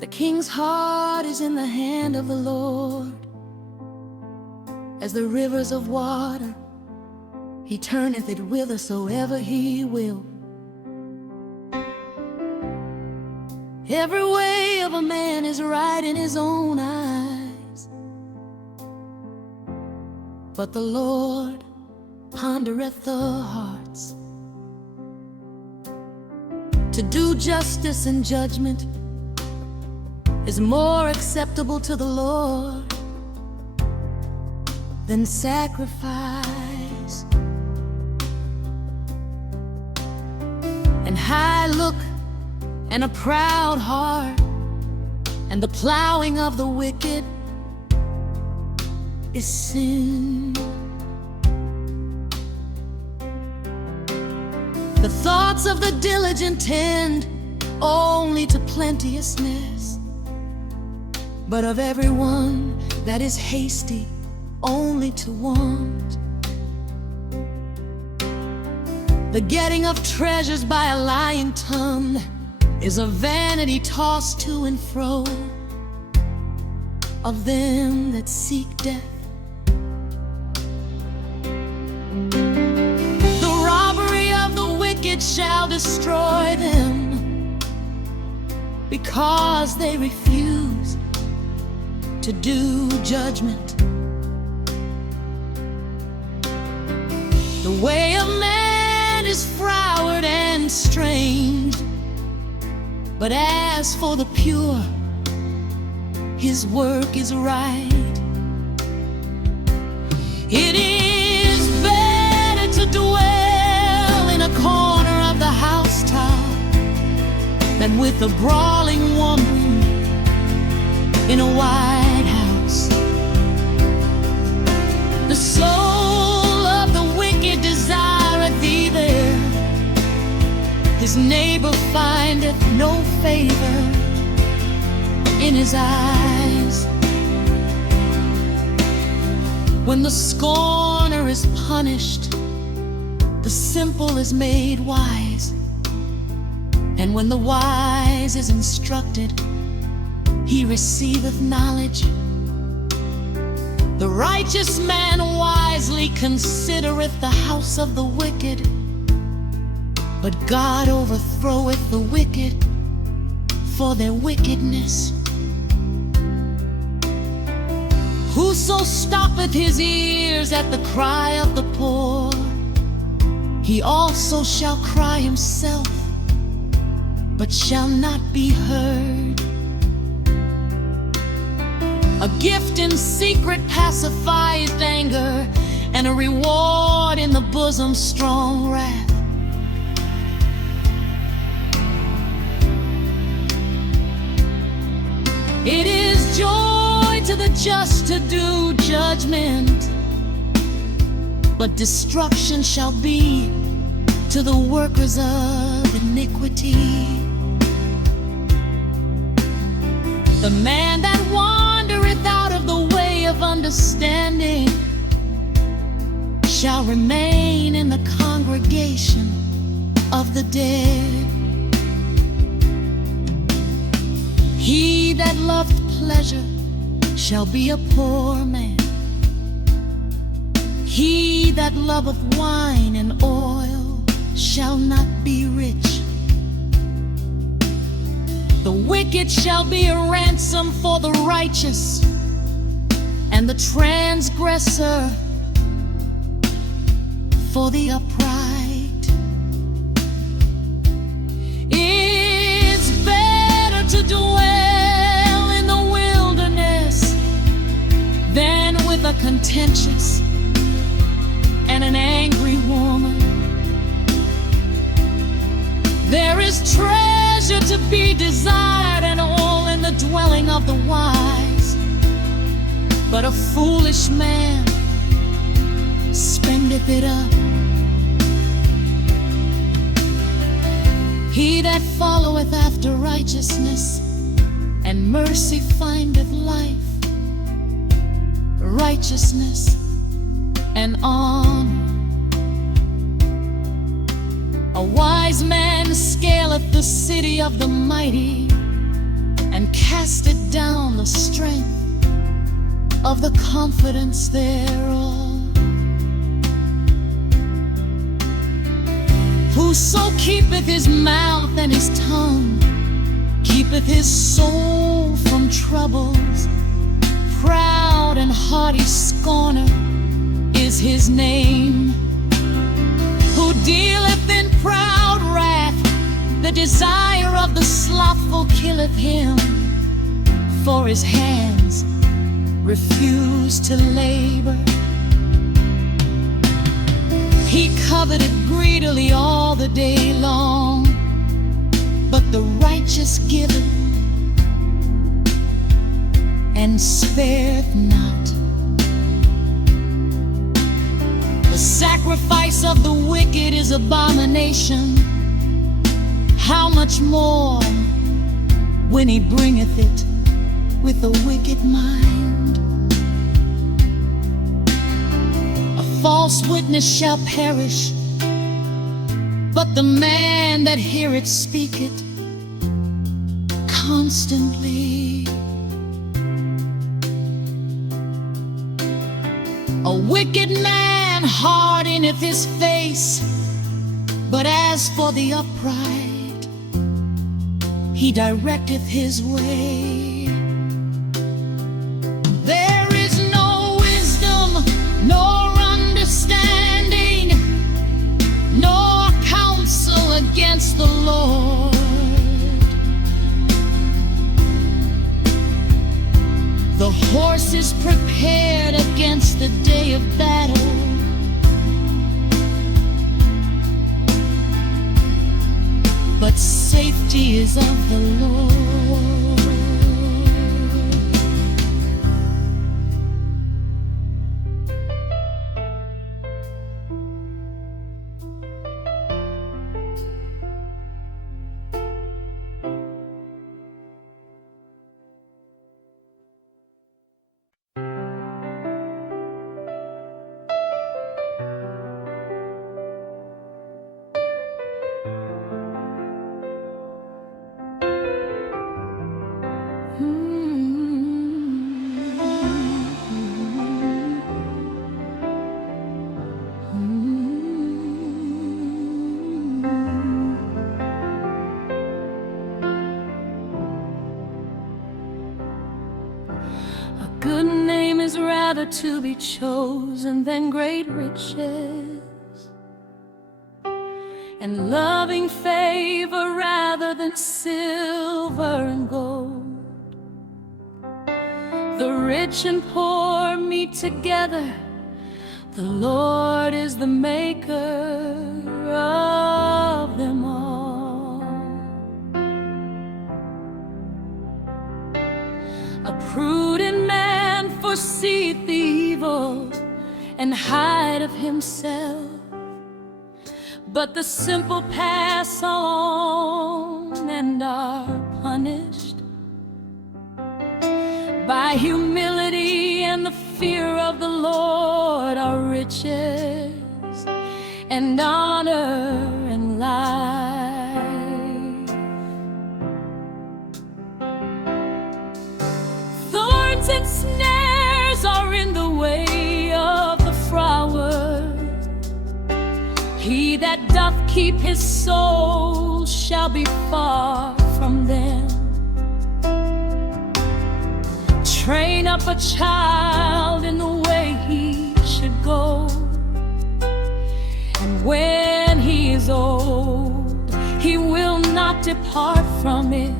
The king's heart is in the hand of the Lord. As the rivers of water, he turneth it whithersoever he will. Every way of a man is right in his own eyes, but the Lord pondereth the hearts. To do justice and judgment is more acceptable to the Lord than sacrifice. And high look and a proud heart and the plowing of the wicked is sin. The thoughts of the diligent tend only to plenteousness, but of everyone that is hasty only to want. The getting of treasures by a lying tongue is a vanity tossed to and fro of them that seek death. The robbery of the wicked shall destroy them, because they refuse to do judgment. The way of man is froward and strange, but as for the pure, his work is right. It is better to dwell in a corner of the housetop than with a brawling woman in a White House. The soul of the wicked desireth thee there, his neighbor findeth no favor in his eyes. When the scorner is punished, the simple is made wise. And when the wise is instructed, he receiveth knowledge. The righteous man wisely considereth the house of the wicked, but God overthroweth the wicked for their wickedness. Whoso stoppeth his ears at the cry of the poor, he also shall cry himself, but shall not be heard. A gift in secret pacifieth anger, and a reward in the bosom strong wrath. It is joy to the just to do judgment, but destruction shall be to the workers of iniquity. The man that wandereth out of the way of understanding shall remain in the congregation of the dead. He that loveth pleasure shall be a poor man. He that loveth wine and oil shall not be rich. The wicked shall be a ransom for the righteous, and the transgressor for the upright. It's better to dwell in the wilderness than with a contentious and an angry woman. There is treasure to be desired and all in the dwelling of the wise, but a foolish man spendeth it up. He that followeth after righteousness and mercy findeth life, righteousness and honor. A wise man scaleth the city of the mighty, and casted down the strength of the confidence thereof. Whoso keepeth his mouth and his tongue keepeth his soul from troubles. Proud and haughty scorner is his name, who dealeth in proud wrath. The desire of the slothful killeth him, for his hands refuse to labor. He coveted greedily all the day long, but the righteous giveth and spareth not. The sacrifice of the wicked is abomination. How much more when he bringeth it with a wicked mind? A false witness shall perish, but the man that heareth speak it constantly. A wicked man hardeneth his face, but as for the upright, he directeth his way. There is no wisdom, nor understanding, nor counsel against the Lord. The horse is prepared against the day of battle, but safety is of the Lord. Good name is rather to be chosen than great riches, and loving favor rather than silver and gold. The rich and poor meet together, the Lord is the maker of them all. A prudent man foreseeth the evil and hide of himself, but the simple pass on and are punished. By humility and the fear of the Lord are riches and honor and life. Thorns and snares are in the way of the froward. He that doth keep his soul shall be far from them. Train up a child in the way he should go, and when he is old, he will not depart from it.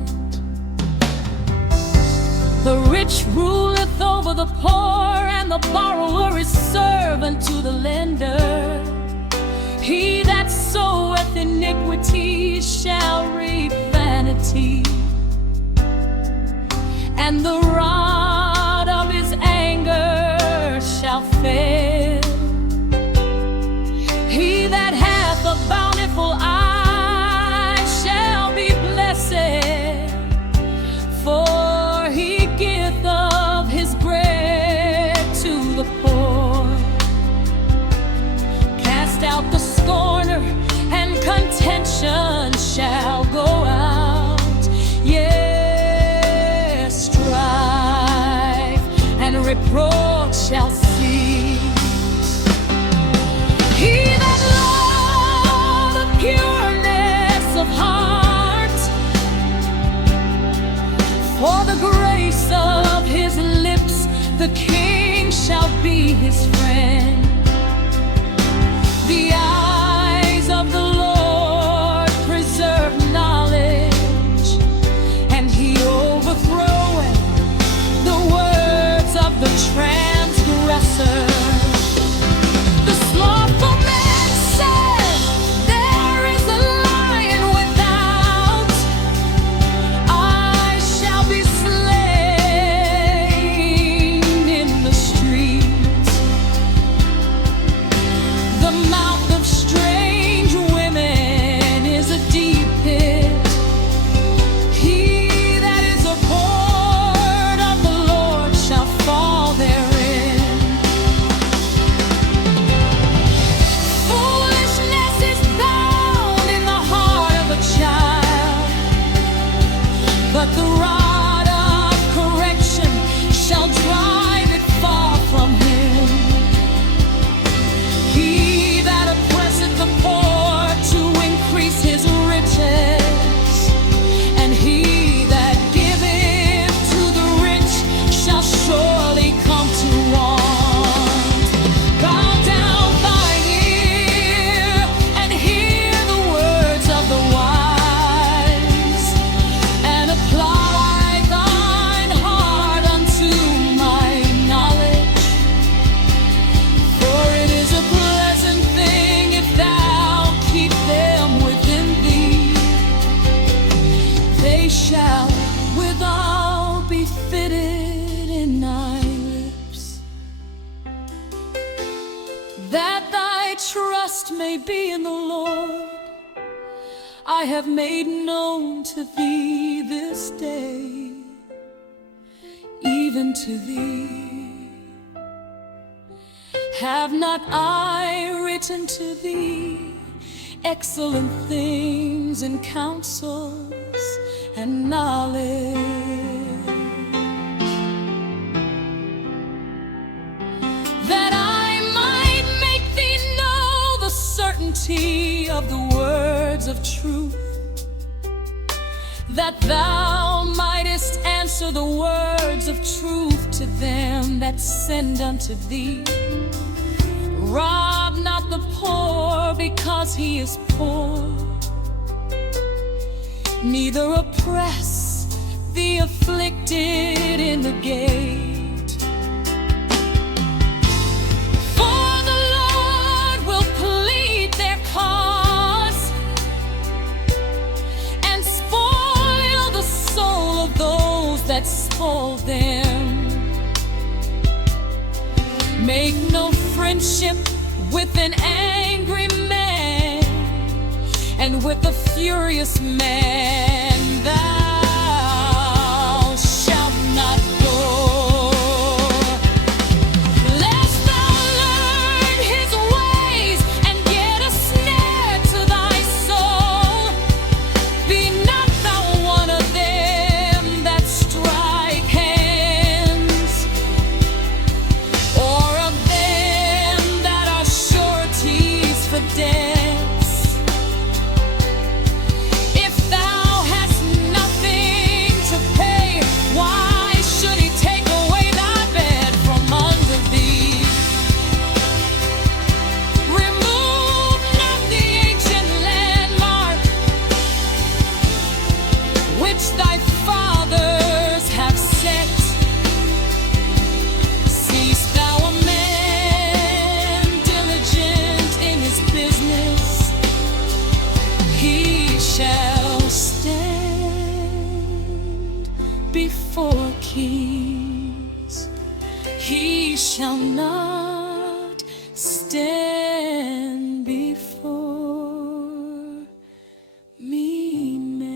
The rich ruleth over the poor, and the borrower is servant to the lender. He that soweth iniquity shall reap vanity, and the rod of his anger shall fail. He that hath a bountiful eye shall be blessed, for he giveth of his bread to the poor. Cast out the scorner, and contention shall go out. Yeah. For the grace of his lips, the king shall be his friend. The eyes of the Lord preserve knowledge, and he overthroweth the words of the transgressor. The slothful man said, there is a lion without, I shall be slain in the streets. The mouth of strange women is a deep pit. He that is abhorred of the Lord shall fall therein. Foolishness is bound in the heart of a child, but the rod of correction shall drive it far from him. He that oppresseth the poor to increase his riches, and he that giveth to the rich shall surely come to want. Bow down thine ear and hear the words of the wise, and apply thine heart unto my knowledge. For it is a pleasant thing if thou keep them within thee. They shall withal be fitted in thy lips, that thy trust may be in the Lord. I have made known to thee this day, even to thee. Have not I written to thee excellent things in counsels and knowledge, that I might make thee know the certainty of the words of truth, that thou mightest answer the words of truth to them that send unto thee. Rob not the poor because he is poor, neither oppress the afflicted in the gate. For the Lord will plead their cause, and spoil the soul of those that spoil them. Make no friendship with an angry man, and with a furious man thou shalt not go. Lest thou learn his ways and get a snare to thy soul, be not thou one of them that strike hands, or of them that are sureties for debts. If thou hast nothing to pay, why should he take away thy bed from under thee? Remove not the ancient landmark which thy fathers have set. Seest thou a man diligent in his business? He shall stand before kings. He shall not stand before mean men.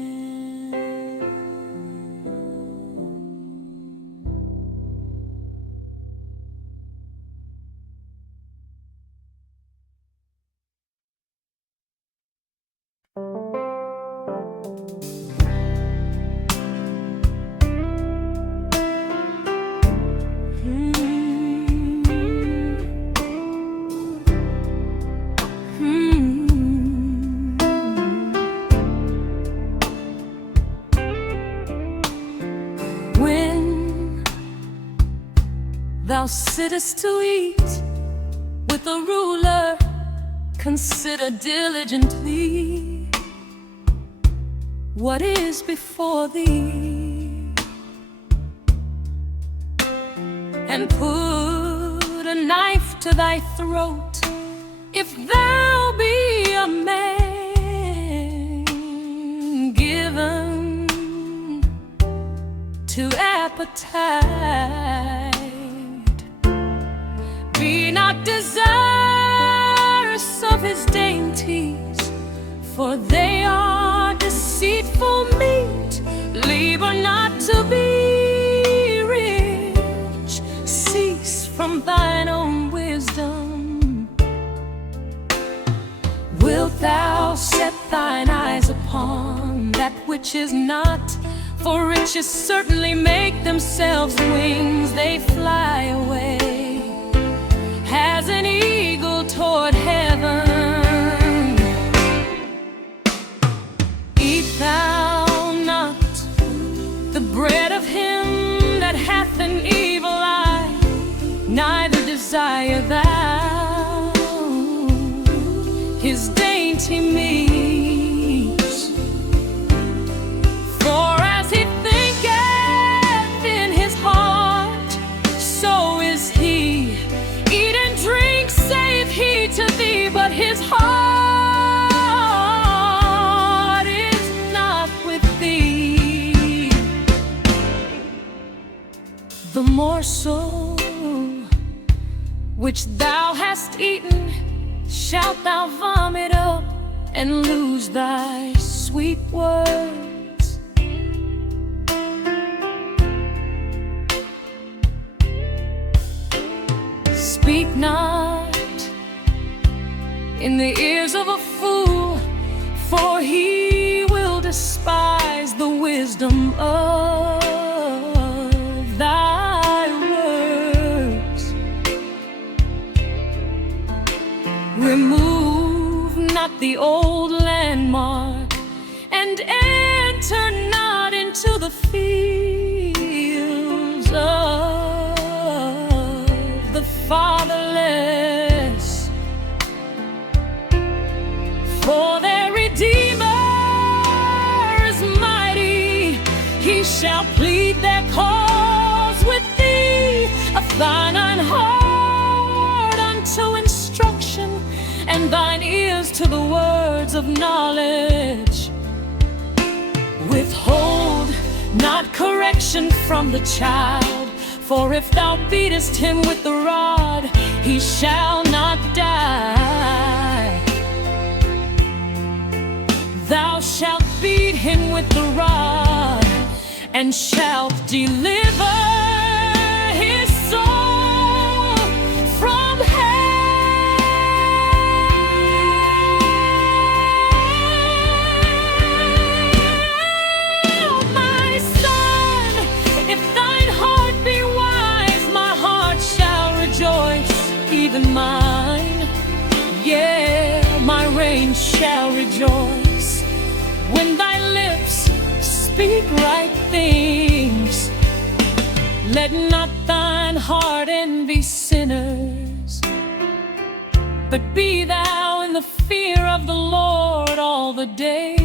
Thou sittest to eat with a ruler, consider diligently what is before thee, and put a knife to thy throat, if thou be a man given to appetite. Be not desirous of his dainties, for they are deceitful meat. Labor not to be rich, cease from thine own wisdom. Wilt thou set thine eyes upon that which is not? For riches certainly make themselves wings, they fly away as an eagle toward heaven. Eat thou not the bread of him that hath an evil eye, neither desire thou his dainty meat. For as he thinketh in his heart, so is he. Eat and drink, saith he to thee, but his heart is not with thee. The morsel which thou hast eaten shalt thou vomit up, and lose thy sweet words. Speak not in the ears of a fool, for he will despise the wisdom of thy words. Remove not the old landmark, and enter not into the fields of the fatherless, for their Redeemer is mighty. He shall plead their cause with thee. Of thine own heart unto instruction, and thine ears to the words of knowledge. Withhold not correction from the child, for if thou beatest him with the rod, he shall not die. Thou shalt beat him with the rod, and shalt deliver his soul from hell. My son, if thine heart be wise, my heart shall rejoice, even mine. Yeah, my reign shall rejoice when thy lips speak right things. Let not thine heart envy sinners, but be thou in the fear of the Lord all the day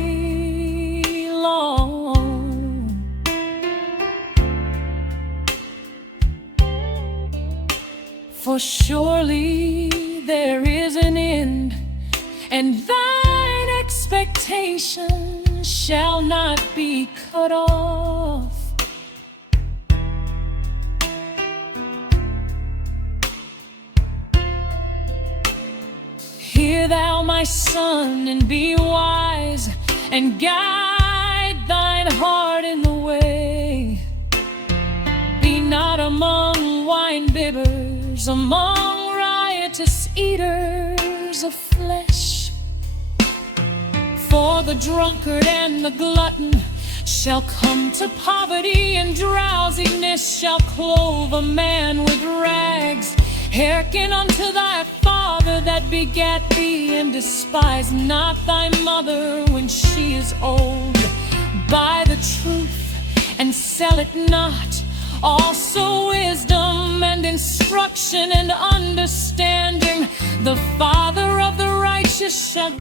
long. For surely there is an end, and thine expectation shall not be cut off. Hear thou, my son, and be wise, and guide thine heart in the way. Be not among wine-bibbers, among riotous eaters of flesh. For the drunkard and the glutton shall come to poverty, and drowsiness shall clothe a man with rags. Hearken unto thy father that begat thee, and despise not thy mother when she is old. Buy the truth and sell it not, also wisdom wisdom and instruction and understanding. The father of the righteous shall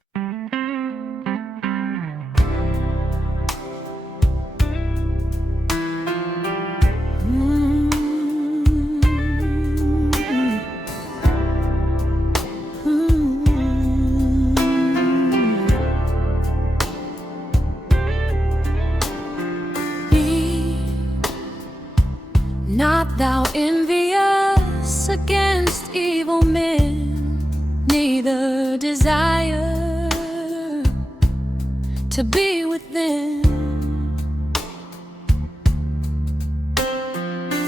not thou envious against evil men, neither desire to be with them.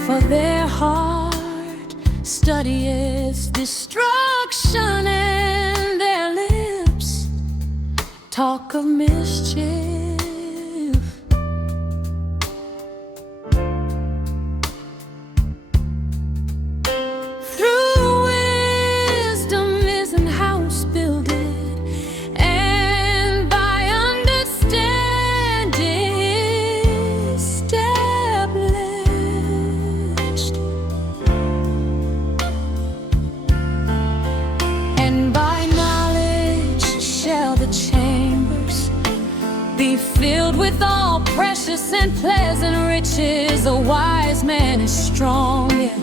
For their heart studieth destruction, and their lips talk of mischief. Be filled with all precious and pleasant riches. A wise man is strong, yeah.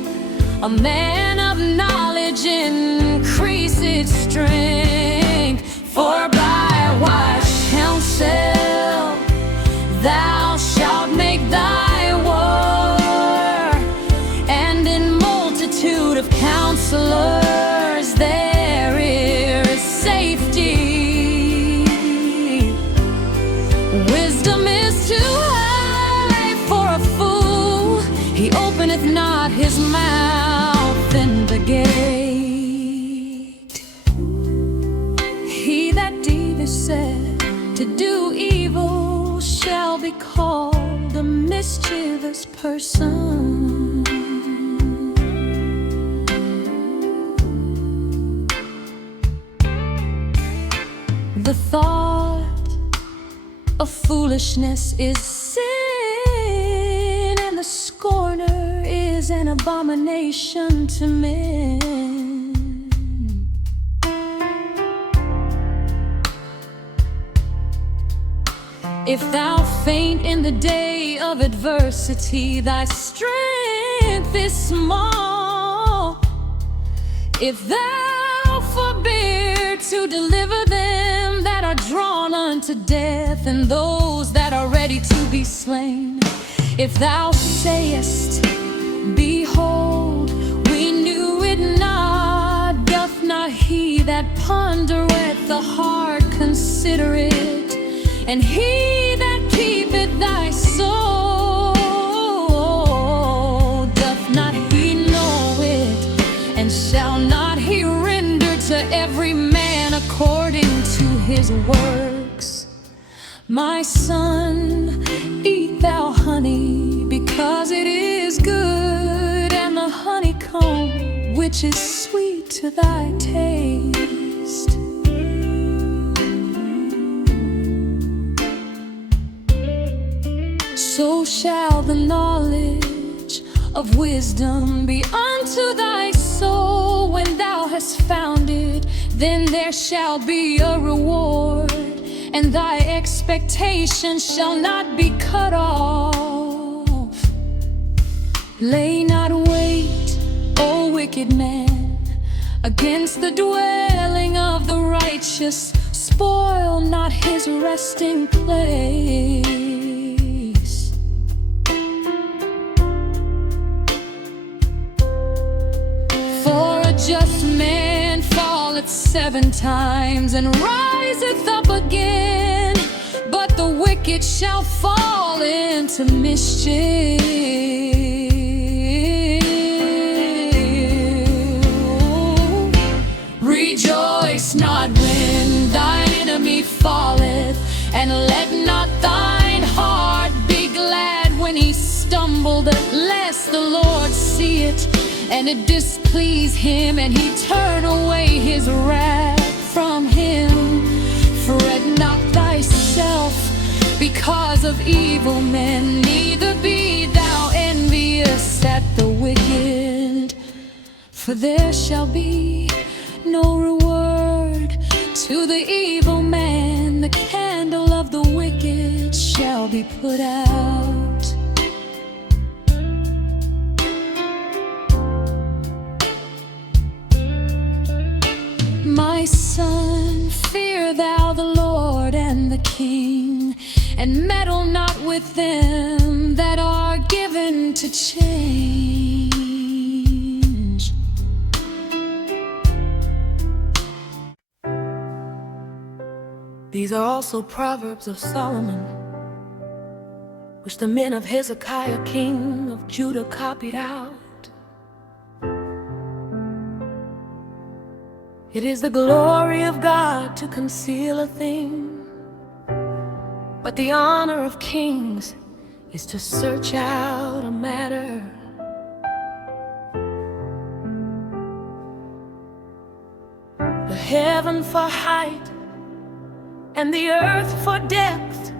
A man of knowledge increases strength. For by wise counsel thou shalt make thy war, and in multitude of counselors there is safety. Wisdom is too high for a fool. He openeth not his mouth in the gate. He that deemeth said to do evil shall be called a mischievous person. The thought of foolishness is sin, and the scorner is an abomination to men. If thou faint in the day of adversity, thy strength is small. If thou forbear to deliver them that are drawn unto death, and those that are ready to be slain. If thou sayest, behold, we knew it not, doth not he that pondereth the heart consider it? And he that keepeth thy soul, doth not he know it? And shall not he render to every man according to his works? My son, eat thou honey, because it is good, and the honeycomb, which is sweet to thy taste. So shall the knowledge of wisdom be unto thy soul. When thou hast found it, then there shall be a reward, and thy expectation shall not be cut off. Lay not wait, O wicked man, against the dwelling of the righteous. Spoil not his resting place. For a just man falleth 7 times and riseth up again, but the wicked shall fall into mischief. Rejoice not when thine enemy falleth, and let not thine heart be glad when he stumbled, lest the Lord see it, and it displease him, and he turn away his wrath from him. Fret not thyself because of evil men, neither be thou envious at the wicked, For there shall be no reward to the evil man. The candle of the wicked shall be put out. My son, fear thou the Lord and the King, and meddle not with them that are given to change. These are also Proverbs of Solomon, which the men of Hezekiah, king of Judah, copied out. It is the glory of God to conceal a thing, but the honor of kings is to search out a matter. The heaven for height and the earth for depth,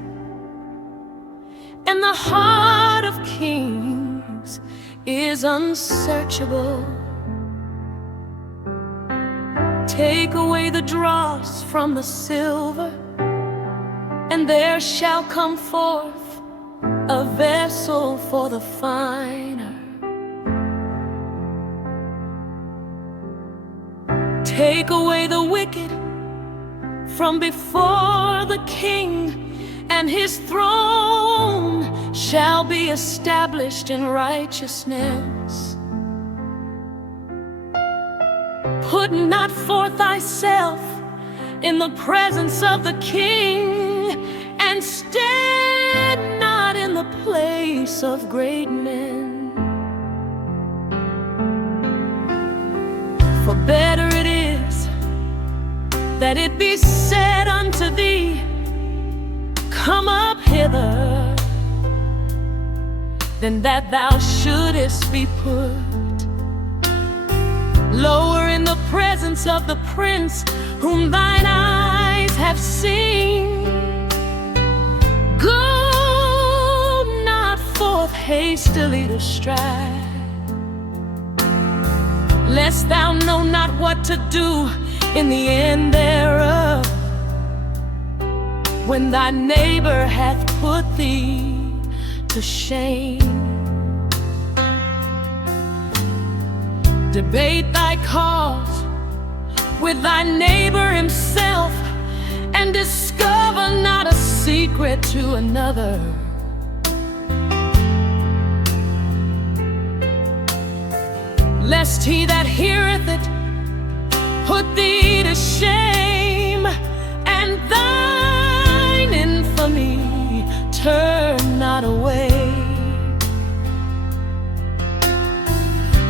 and the heart of kings is unsearchable. Take away the dross from the silver, and there shall come forth a vessel for the finer. Take away the wicked from before the king, and his throne shall be established in righteousness. Put not forth thyself in the presence of the king, and stand not in the place of great men. For better it is that it be said unto thee, come up hither, than that thou shouldest be put lower in the presence of the prince whom thine eyes have seen. Go not forth hastily to strive, lest thou know not what to do in the end thereof, when thy neighbor hath put thee to shame. Debate thy cause with thy neighbor himself, and discover not a secret to another. Lest he that heareth it put thee to shame, and thine infamy turn not away.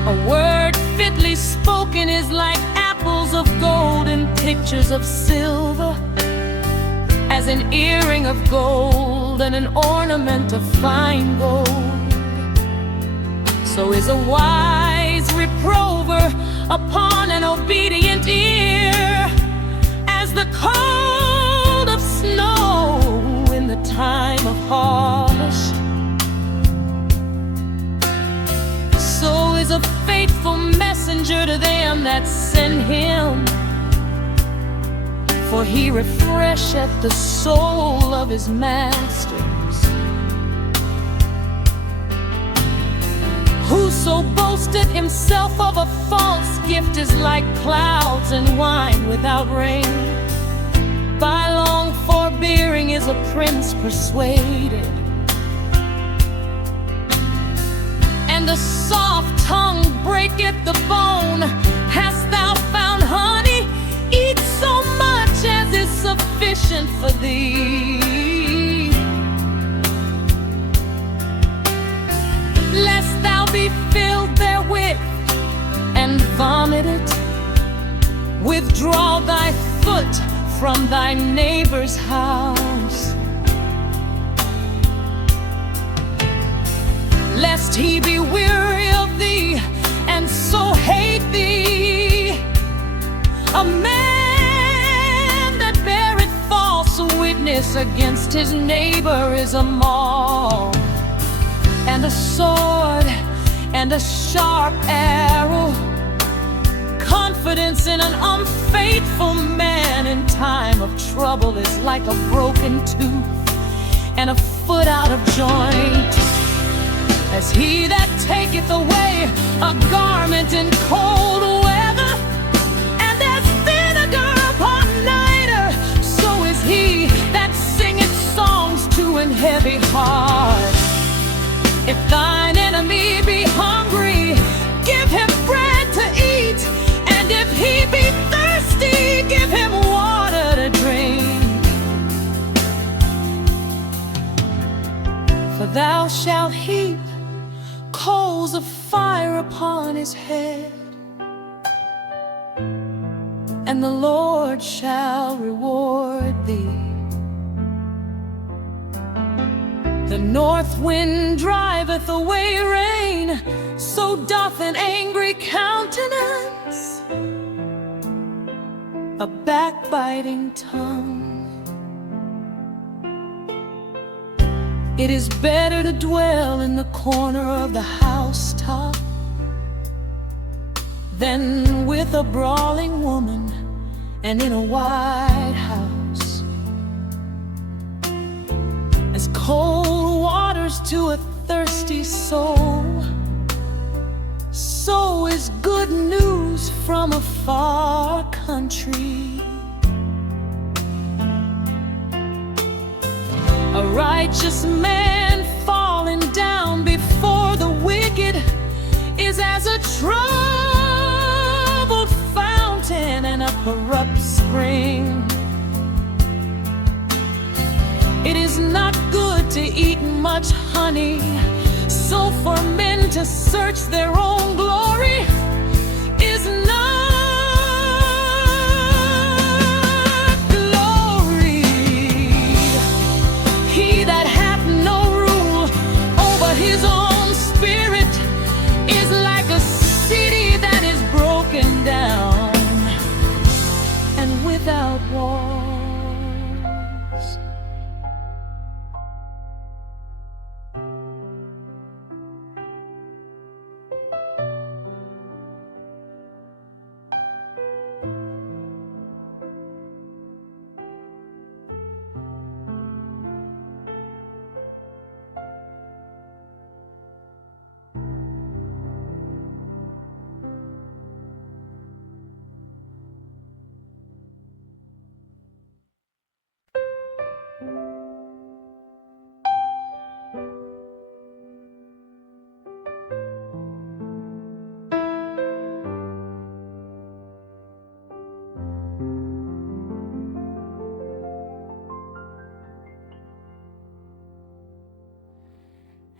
A word fitly spoken is like apples of gold in pictures of silver, as an earring of gold and an ornament of fine gold. So is a wise reprover upon an obedient ear, as the cold of snow in the time of harvest. So is a faithful messenger to them that send him, for he refresheth the soul of his masters. Whoso boasteth himself of a false gift is like clouds and wine without rain. By long forbearing is a prince persuaded, and a soft tongue breaketh the bone. Hast thou found honey? Eat so much as is sufficient for thee, lest thou be filled therewith and vomit it. Withdraw thy foot from thy neighbor's house, lest he be weary of thee and so hate thee. A man that beareth false witness against his neighbor is a maul, and a sword and a sharp arrow Confidence in an unfaithful man in time of trouble is like a broken tooth and a foot out of joint. As he that taketh away a garment in cold weather, and as vinegar upon nitre, so is he that singeth songs to an heavy heart. If thine enemy be hungry, give him bread to eat, and if he be thirsty, give him water to drink. For thou shalt heap coals of fire upon his head, and the Lord shall reward thee. The north wind driveth away rain, so doth an angry countenance, a backbiting tongue. It is better to dwell in the corner of the housetop than with a brawling woman and in a white house. As cold waters to a thirsty soul, so is good news from a far country. A righteous man falling down before the wicked is as a troubled fountain and a corrupt spring. It is not good to eat much honey, so for men to search their own glory is not glory. He that hath no rule over his own spirit is like a city that is broken down and without walls.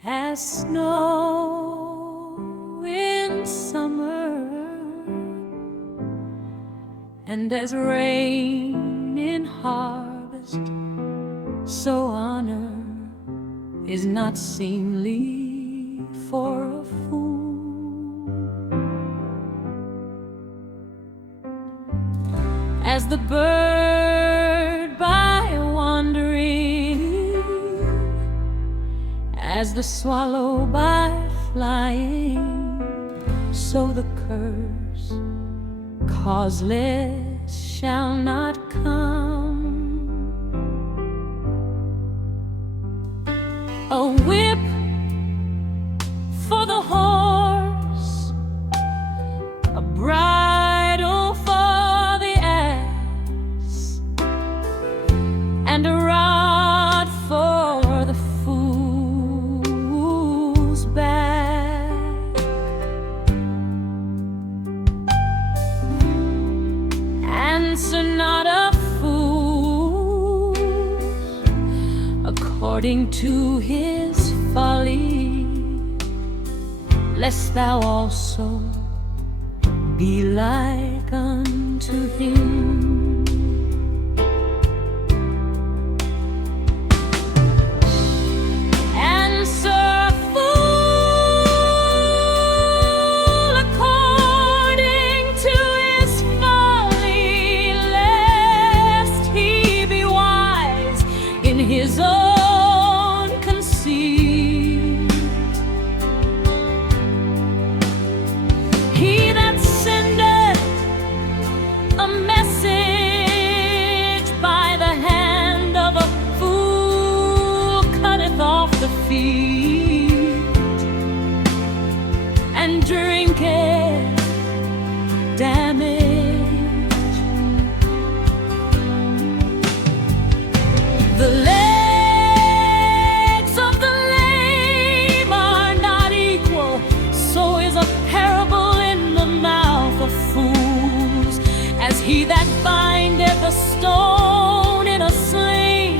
As snow in summer and as rain in harvest, so honor is not seemly for a fool. As the bird by wandering, as the swallow by flying, so the curse causeless shall not come. A whip for the horse, a bridle for the ass, and a rod for the fool's back. Answer not a fool according to his folly, lest thou also be like unto him. Answer a fool according to his folly, lest he be wise in his own conceit. He that sinneth He that bindeth a stone in a sling,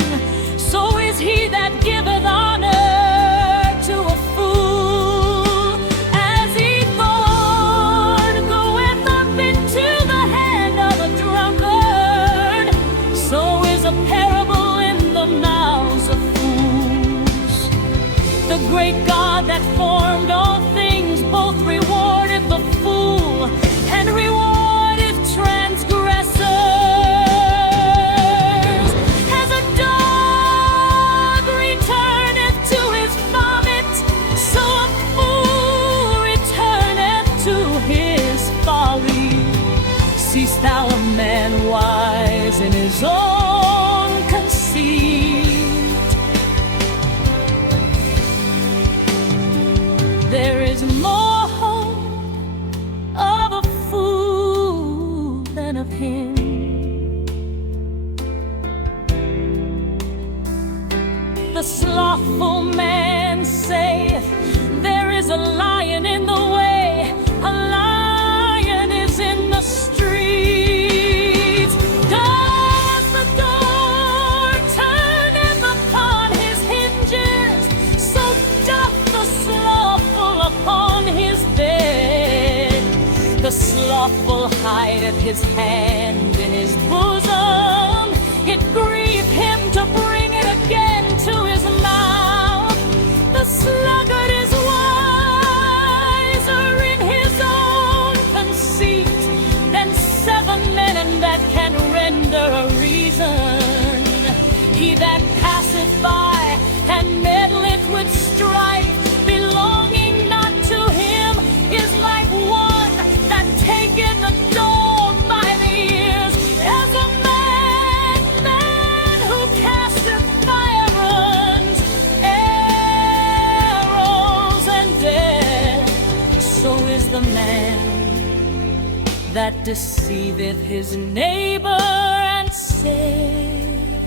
so is he that giveth honor to a fool. As a thorn goeth up into the hand of a drunkard, so is a parable in the mouths of fools. The great God that formed all things both rewardeth the fool and rewardeth transgressors. As a dog returneth to his vomit, so a fool returneth to his folly. Seest thou a man wise in his own conceit? There is more hope of a fool than of him. The slothful man saith, there is a lion in the way, a lion is in the streets. Does the door turneth upon his hinges, so doth the slothful upon his bed. The slothful hideth his hand in his bosom, it grieved him to bring it again to his mouth. The sluggard is wiser in his own conceit than 7 men that can render a reason. He that passeth by and meddleth with strife, belonging not to him, is like one that taketh a dog by the ears. As a madman who casteth firearms, arrows, and death, so is the man that deceiveth his neighbor and saith,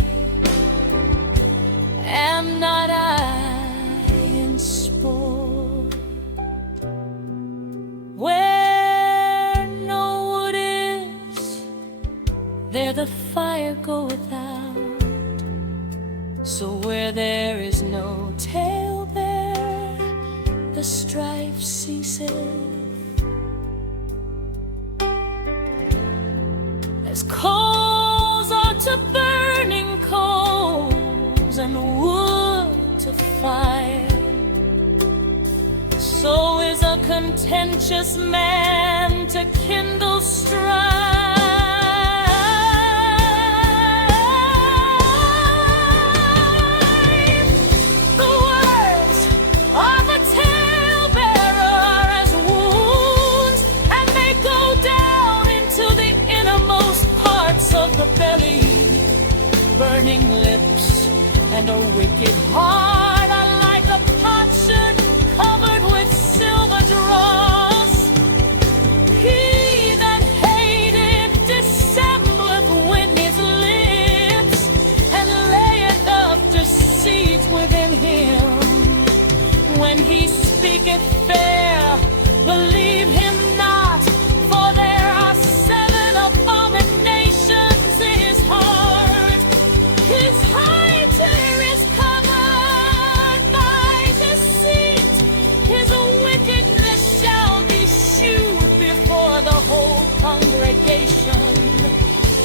am not I in sport? Where no wood is, there the fire goeth out. So where there is no tale, there the strife ceaseth. As coals are to burning coals and wood to fire, so is a contentious man to kindle strife. The words of a talebearer are as wounds, and they go down into the innermost parts of the belly. Burning lips and a wicked heart are like a potsherd covered with silver dross. He that hateth dissembleth with his lips, and layeth up deceit within him. When he speaketh fair, believe him not, for there are 7 abominations in his heart. His height is covered by deceit, his wickedness shall be shewed before the whole congregation.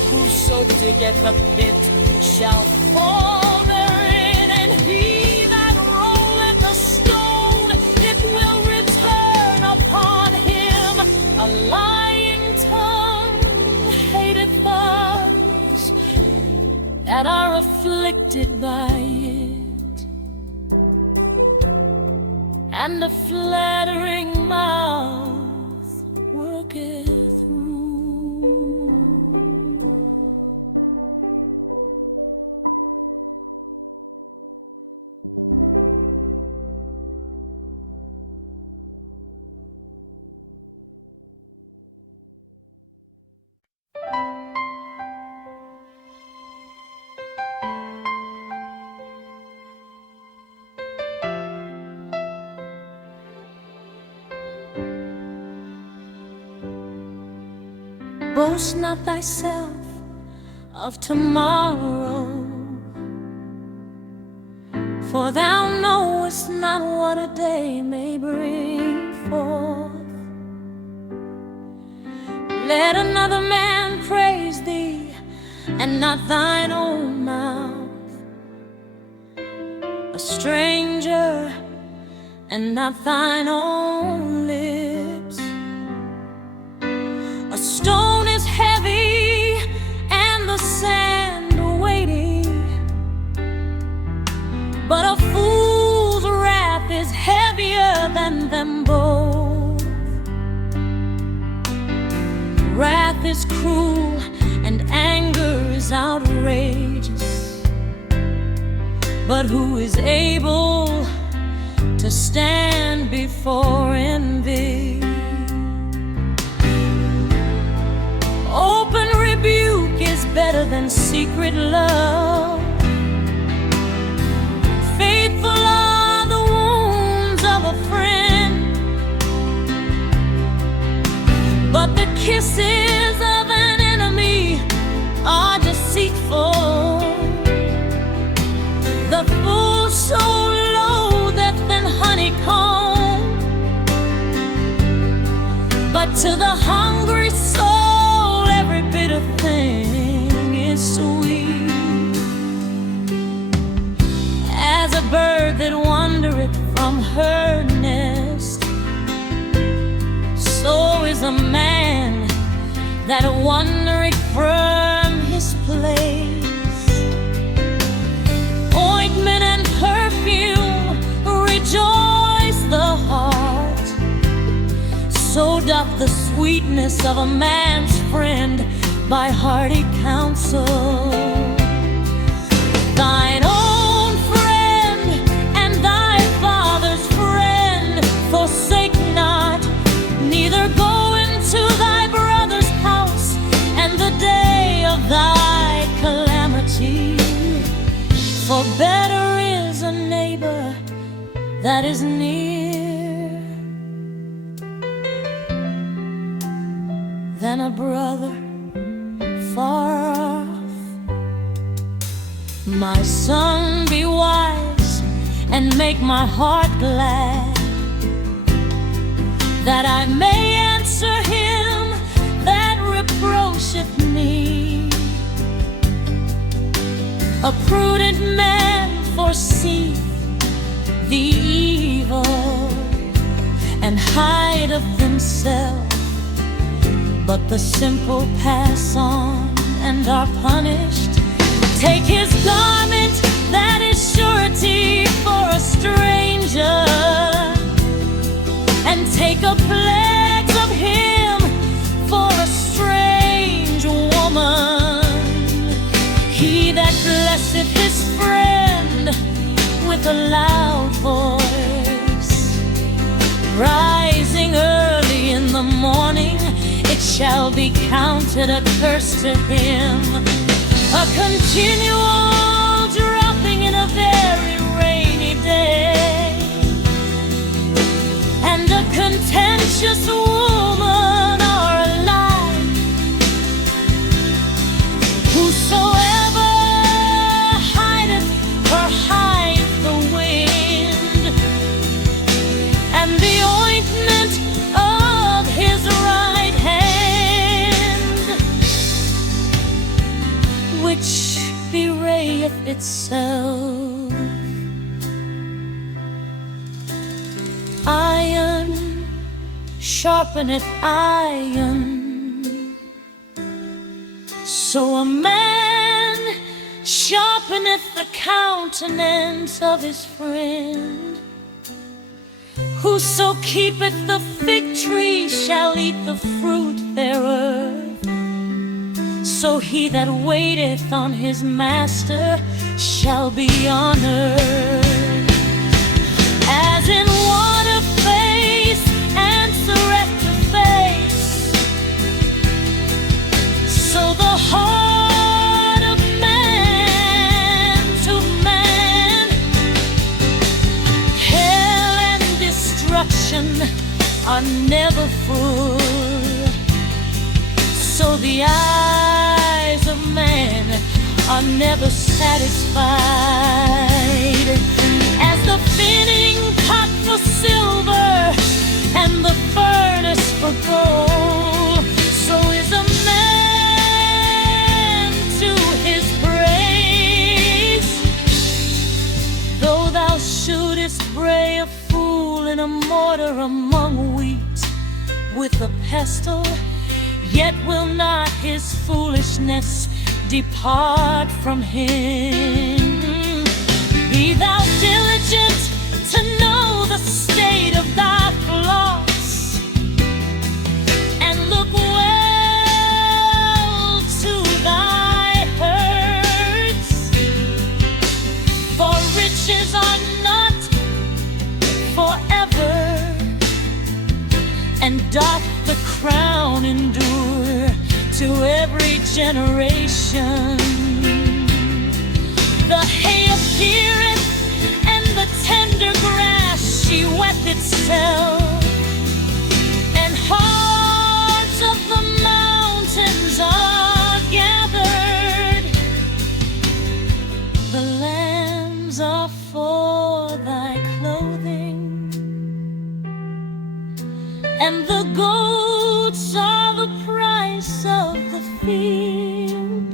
Whoso diggeth a pit shall fall therein, and he that rolleth a stone, it will return upon him. A lying tongue hateth us that are afflicted by it, and a flattering mouth worketh ruin. Boast not thyself of tomorrow, for thou knowest not what a day may bring forth. Let another man praise thee, and not thine own mouth, a stranger, and not thine own lips. A stone is heavy, and the sand weighty, but a fool's wrath is heavier than them both. Wrath is cruel, and anger is outrageous, but who is able to stand before envy? Open rebuke is better than secret love. Faithful are the wounds of a friend, but the kisses of an enemy are deceitful. The fool so loatheth than honeycomb, but to the hungry soul every bitter thing is sweet. As a bird that wandereth from her nest, so is a man that wandereth from his place. Ointment and perfume rejoice the heart, so doth the sweetness of a man's friend by hearty counsel. Thine own friend and thy father's friend forsake not, neither go into thy brother's house and the day of thy calamity. For better is a neighbor that is near than a brother far off. My son, be wise and make my heart glad, that I may answer him that reproacheth me. A prudent man foreseeth the evil and hideth himself, but the simple pass on and are punished. Take his garment, that is surety for a stranger, and take a pledge of him for a strange woman. He that blesseth his friend with a loud voice, rising early in the morning, it shall be counted a curse to him. A continual dropping in a very rainy day, and a contentious woman are alike. Whosoever hideth her hides the wind, and the ointment of his right hand, which bewrayeth itself. Iron sharpeneth iron, so a man sharpeneth the countenance of his friend. Whoso keepeth the fig tree shall eat the fruit thereof, so he that waiteth on his master shall be honored. As in water face answereth to face, so the heart of man to man. Hell and destruction are never full, so though the eyes of man are never satisfied. As the finning pot for silver and the furnace for gold, so is a man to his praise. Though thou shouldest bray a fool in a mortar among wheat with a pestle, yet will not his foolishness depart from him. Be thou diligent to know the state of thy flocks, and look well to thy herds. For riches are not forever, and doth the crown endure to every generation. The hay appeareth, and the tender grass she weth itself, and hearts of the mountains are gathered. The lambs are for thy clothing, and the goats are the price of the field.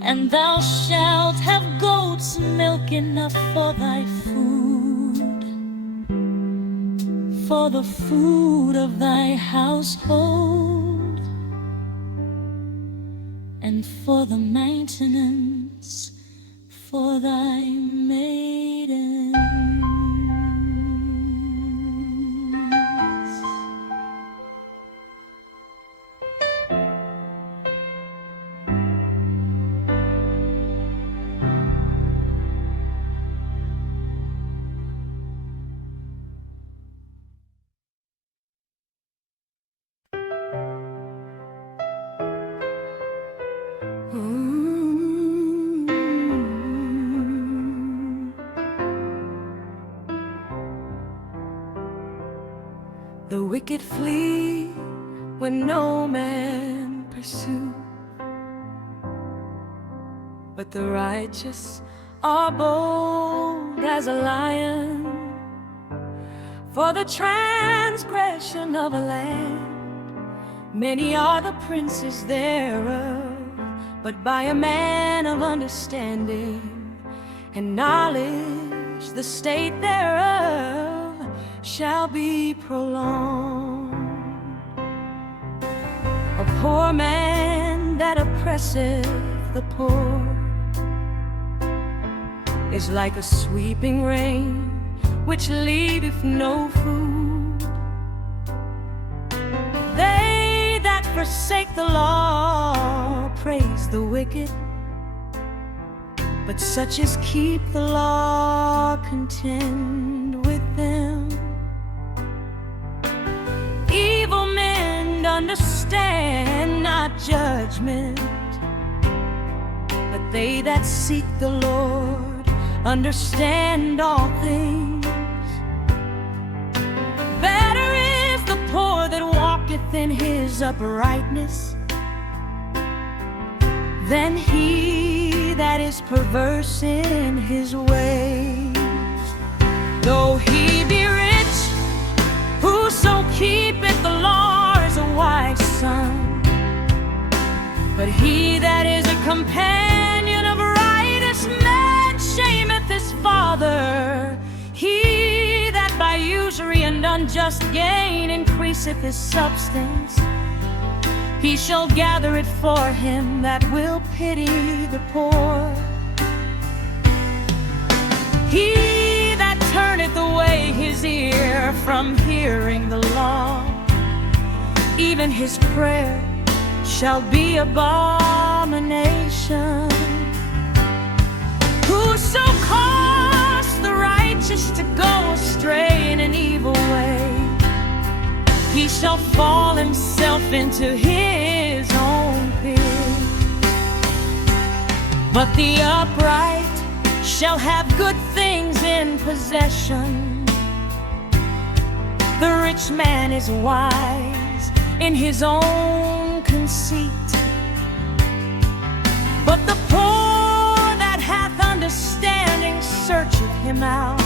And thou shalt have goats' milk enough for thy food, for the food of thy household, and for the maintenance for thy maidens. The wicked flee when no man pursues, but the righteous are bold as a lion. For the transgression of a land, many are the princes thereof, but by a man of understanding and knowledge the state thereof shall be prolonged. A poor man that oppresseth the poor is like a sweeping rain which leaveth no food. They that forsake the law praise the wicked, but such as keep the law contend with them. Evil men understand not judgment, but they that seek the Lord understand all things. Better is the poor that walketh in his uprightness than he that is perverse in his ways. Though he be rich, whoso keepeth the law is a wise son, but he that is a companion of righteous men shameth his father. He that by usury and unjust gain increaseth his substance, he shall gather it for him that will pity the poor. He that turneth away his ear from hearing the law, even his prayer shall be abomination. Whoso caused the righteous to go astray in an evil way, he shall fall himself into his own pit. But the upright shall have good things in possession. The rich man is wise in his own conceit. But the poor that hath understanding searcheth him out.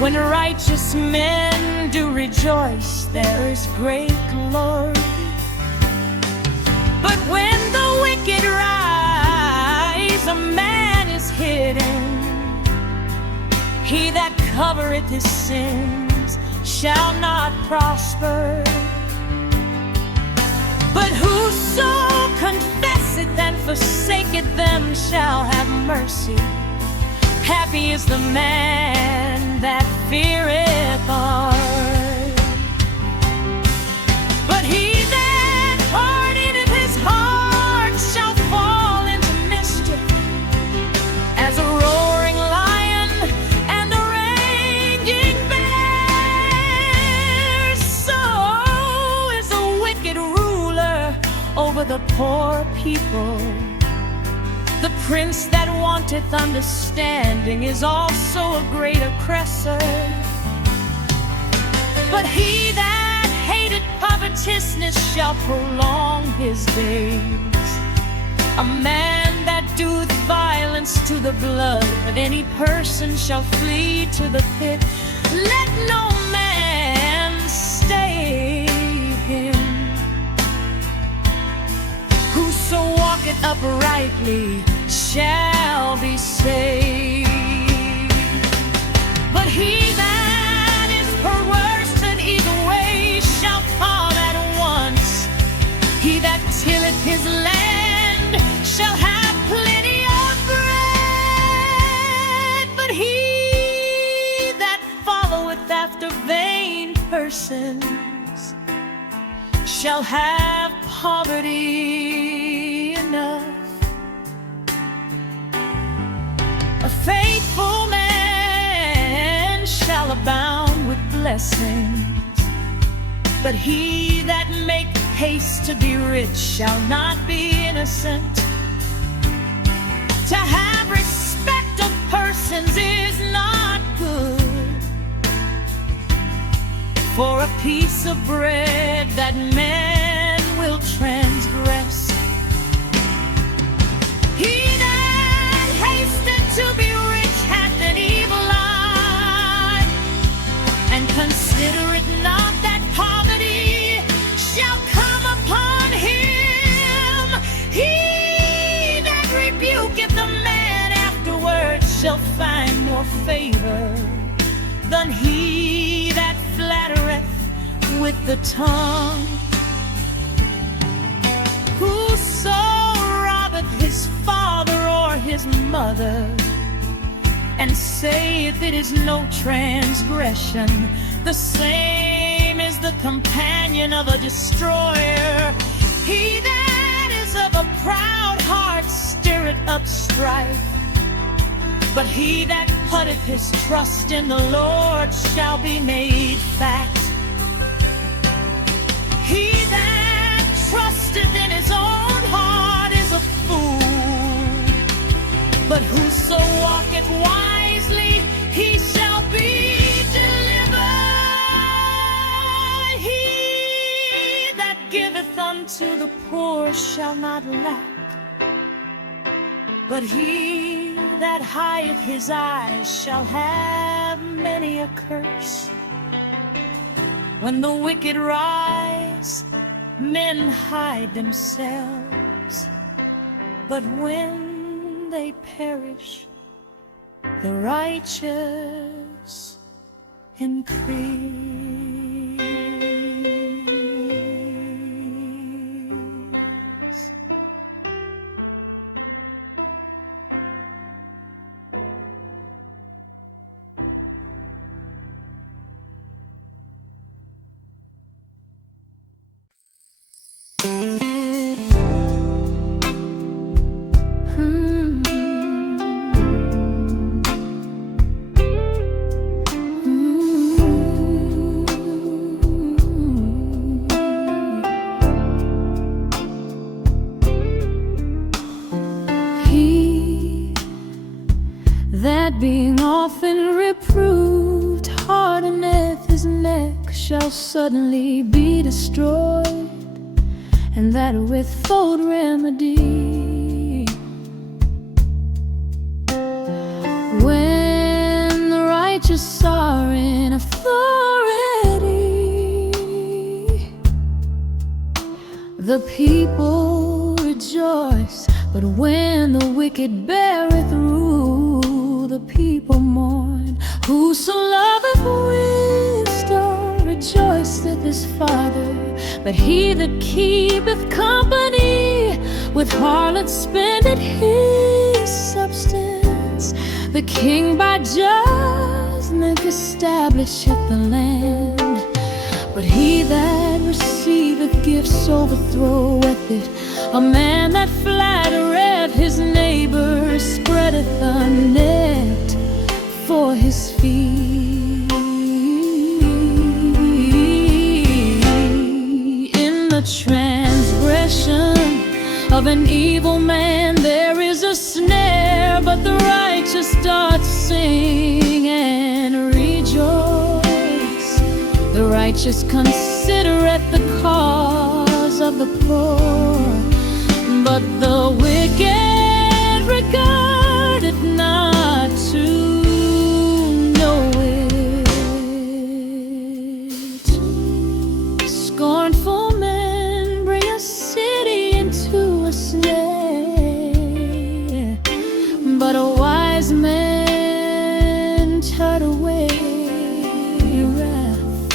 When righteous men do rejoice, there is great glory. But when the wicked rise, a man is hidden. He that covereth his sins shall not prosper. But whoso confesseth and forsaketh them shall have mercy. Happy is the man that feareth God. But he that hardeneth his heart shall fall into mischief. As a roaring lion and a raging bear, so is a wicked ruler over the poor people. The prince that wanteth understanding is also a great oppressor. But he that hateth covetousness shall prolong his days. A man that doeth violence to the blood of any person shall flee to the pit. Let no man stay him. Whoso walketh uprightly shall be saved. But he that is perverse in either way shall fall at once. He that tilleth his land shall have plenty of bread. But he that followeth after vain persons shall have poverty enough. A faithful man shall abound with blessings, but he that maketh haste to be rich shall not be innocent. To have respect of persons is not good, for a piece of bread that man will transgress. He that hasteth to be rich hath an evil eye, and considereth not that poverty shall come upon him. He that rebuketh the man afterward shall find more favor than he that flattereth with the tongue. Whoso robbeth his father or his mother, and saith it is no transgression, the same is the companion of a destroyer. He that is of a proud heart stirreth up strife, but he that putteth his trust in the Lord shall be made fat. He that trusteth in his own heart is a fool, but whoso walketh wisely, he shall be delivered. He that giveth unto the poor shall not lack, but he that hideth his eyes shall have many a curse. When the wicked rise, men hide themselves, but when they perish, the righteous increase. That being often reproved hardeneth his neck shall suddenly be destroyed. and that with full remedy. When the righteous are in authority, the people rejoice, but when the wicked beareth rule, the people mourn. Whoso loveth wisdom rejoiceth his father, but he that keepeth company with harlots spendeth his substance. The king by judgment establisheth the land, but he that receiveth gifts overthroweth it. A man that flattereth his neighbor spreadeth a net for his feet. In the transgression of an evil man there is a snare, but the righteous doth sing and rejoice. The righteous considereth the cause of the poor, but the wicked regardeth not to know it. Scornful men bring a city into a snare, but a wise man turn away wrath.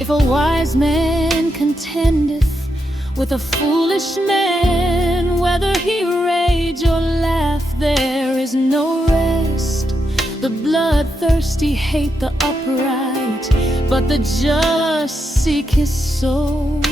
If a wise man contendeth with a foolish man, whether he rage or laugh, there is no rest. The bloodthirsty hate the upright, but the just seek his soul.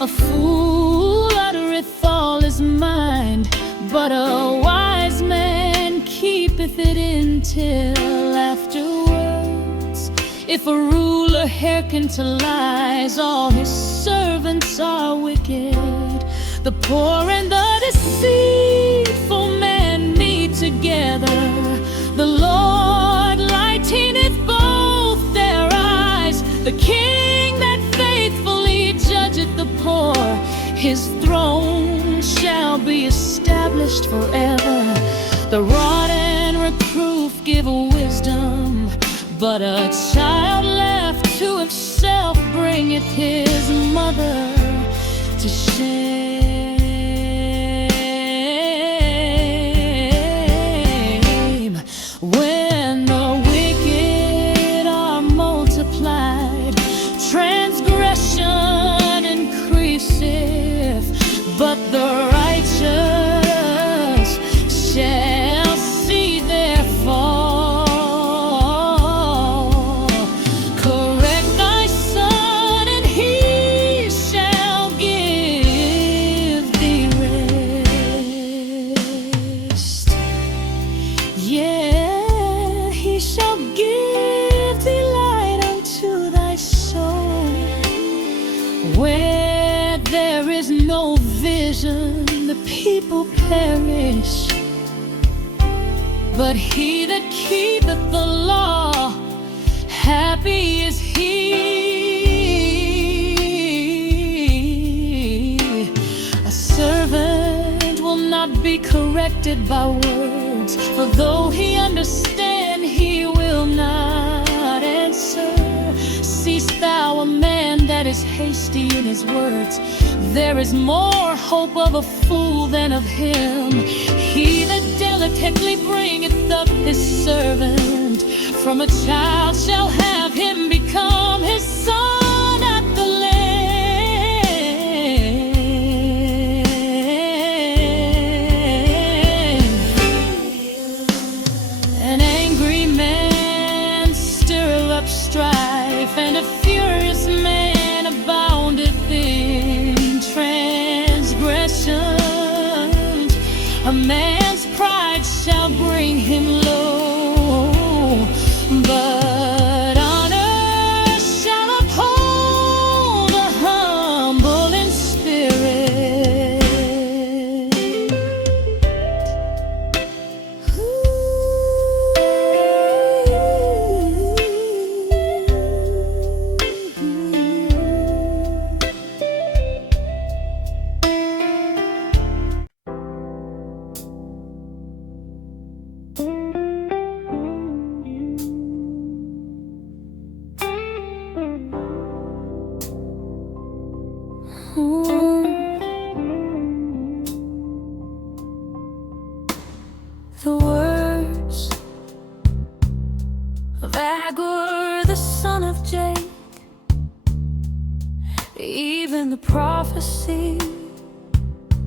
A fool uttereth all his mind, but a wise man keepeth it in till afterwards. If a ruler hearken to lies, all his servants are wicked. The poor and the deceitful man meet together. The Lord lighteneth both their eyes. The king that faithfully judgeth the poor, his throne shall be established forever. The rod and reproof give wisdom, but a child left to himself bringeth his mother to shame. When the wicked are multiplied, transgression increaseth, but the righteous shall see their fall. Yeah, he shall give delight unto thy soul. Where there is no vision, the people perish, but he that keepeth the law, happy is he. A servant will not be corrected by words, for though he understand, he will not answer. Seest thou a man that is hasty in his words? There is more hope of a fool than of him. He that delicately bringeth up his servant, from a child shall have him become his son at the land. An angry man stirreth up strife, and a furious man aboundeth in transgressions. A man's pride shall bring him low, but honor shall uphold the humble in spirit. Agur, the son of Jake, even the prophecy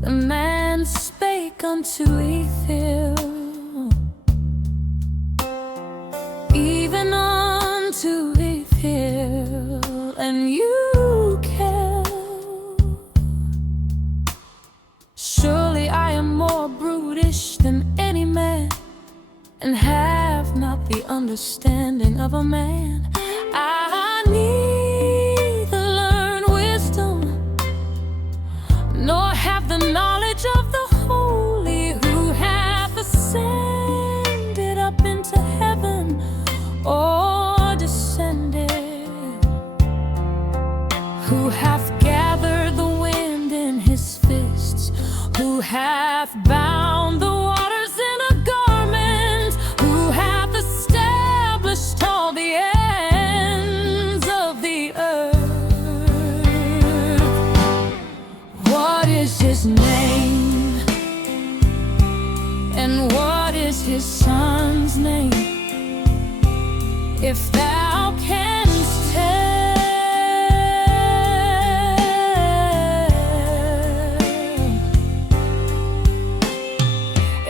the man spake unto Ethiel, even unto Ethiel, and you can. Surely I am more brutish than any man, and have not the understanding of a man. I neither learn wisdom, nor have the knowledge of the holy, who hath ascended up into heaven, or descended, who hath gathered the wind in his fists, who hath bound the waters in a garment, who hath established all the ends of the earth. What is his name? And what is his son's name? If thou canst tell.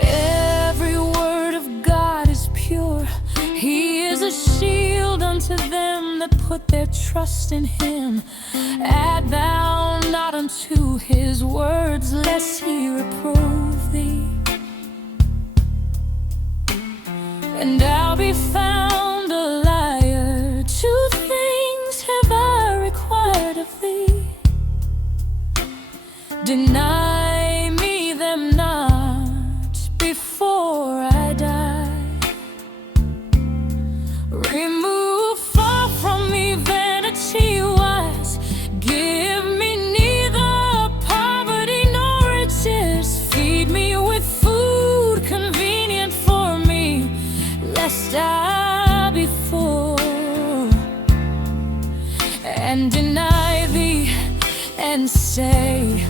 Every word of God is pure. He is a shield unto them that put their trust in him. Add thou not unto his words, lest he reprove thee, and I'll be found a liar. Two things have I required of thee, deny me them not before I die. Remove far from me vanity wise, give me neither poverty nor riches, feed me with food convenient for me, lest I be full, and deny thee, and say,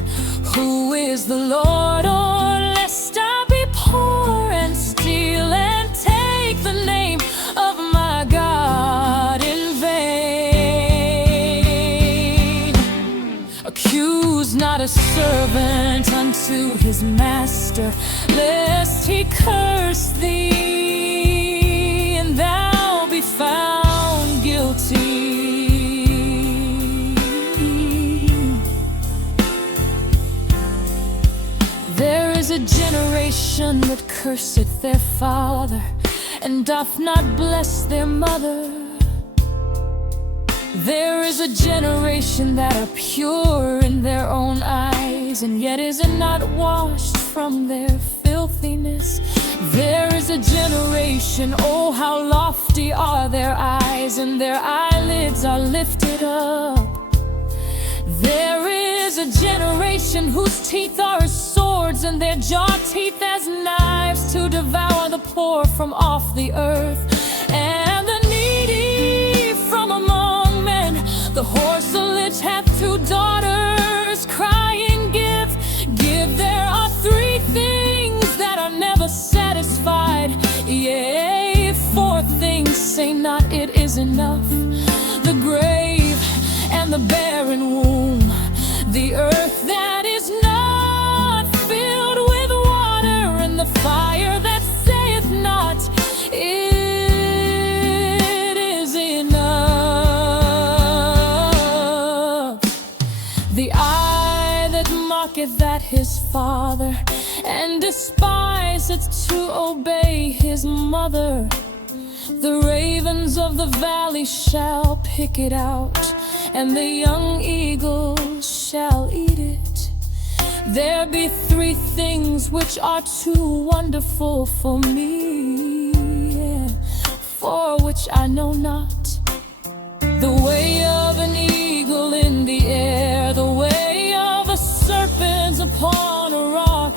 who is the Lord? Or lest I be poor and steal and take the name of my God in vain. Accuse not a servant unto his master, lest he curse thee, and thou be found guilty. There is a generation that curseth their father, and doth not bless their mother. There is a generation that are pure in their own eyes, and yet is not washed from their filthiness. There is a generation, oh how lofty are their eyes, and their eyelids are lifted up. There is a generation whose teeth are as swords, and their jaw teeth as knives, to devour the poor from off the earth, and the needy from among men. The horselet hath two daughters, crying, give, give. There are three things that are never satisfied, yea, four things say not it is enough: the grave and the barren womb, the earth that is not filled with water, and the fire that saith not it is enough. The eye that mocketh at his father, and despiseth to obey his mother. The ravens of the valley shall pick it out, and the young eagles shall eat it. There be three things which are too wonderful for me, yeah, for which I know not. The way of an eagle in the air, the way of a serpent upon a rock,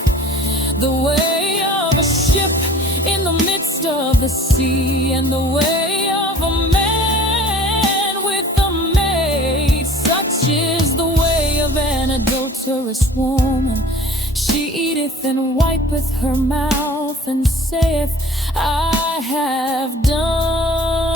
the way of a ship in the midst of the sea, and the way of a man with a maid. Such is the way of an adulterous woman. She eateth and wipeth her mouth, and saith, I have done